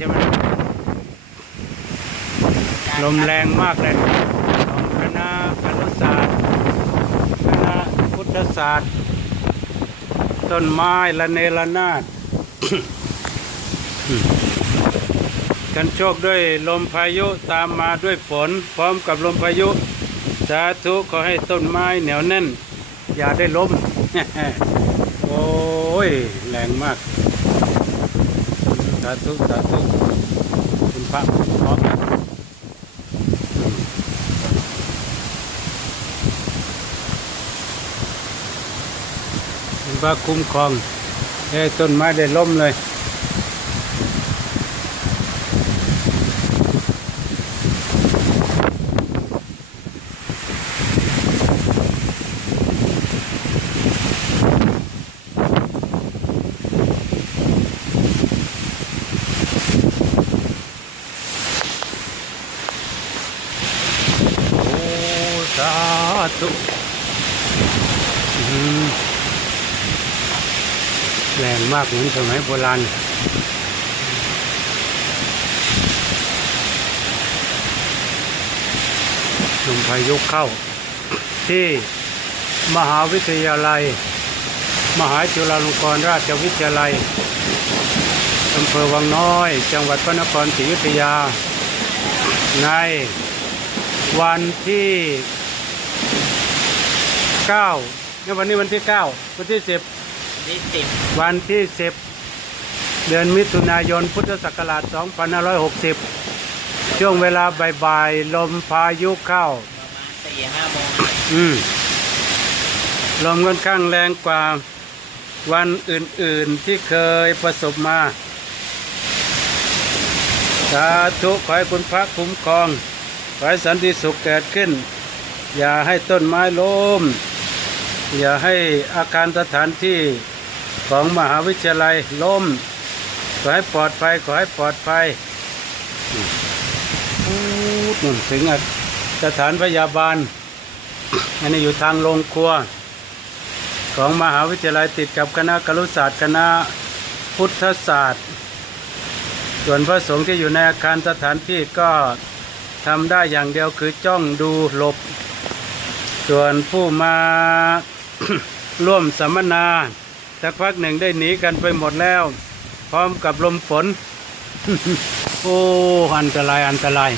ใช่ไหมลมแรงมากเลยของคณะครุศาสตร์คณะพุทธศาสตร์ต้นไม้ละเนระนาด กันโชคด้วยลมพายุตามมาด้วยฝนพร้อมกับลมพายุสาธุขอให้ต้นไม้เหนียวแน่นอย่าได้ล้ม โอ้ยแรงมากสาธุสาธุคุณพระพร้อมนะคุณพระคุ้มครองให้ต้นไม้ได้ล้มเลยสาธุแรงมากเหมือนสมัยโบราณลมพายุเข้าที่มหาวิทยาลัยมหาจุฬาลงกรณราชวิทยาลัยอำเภอวังน้อยจังหวัดพระนครศรีอยุธยาในวันที่9วันนี้วันที่9วันที่10วันที่10เดือนมิถุนายนพุทธศักราช2560ช่วงเวลาบ่ายๆลมพายุเข้าประมาณ 4-5 โมงลมค่อนข้างแรงกว่าวันอื่นๆที่เคยประสบมาสาธุขอให้คุณพระคุ้มครองขอให้สันติสุขเกิดขึ้นอย่าให้ต้นไม้ล้มอย่าให้อาคารสถานที่ของมหาวิทยาลัยล้มขอให้ปลอดภัยขอให้ปลอดภัยถึงสถานพยาบาลอันนี้อยู่ทางโรงครัวของมหาวิทยาลัยติดกับคณะครุศาสตร์คณะพุทธศาสตร์ส่วนพระสงฆ์ที่อยู่ในอาคารสถานที่ก็ทำได้อย่างเดียวคือจ้องดูหลบส่วนผู้มา ร่วมสัมมนาสักพักหนึ่งได้หนีกันไปหมดแล้วพร้อมกับลมฝน โอ้อันตราย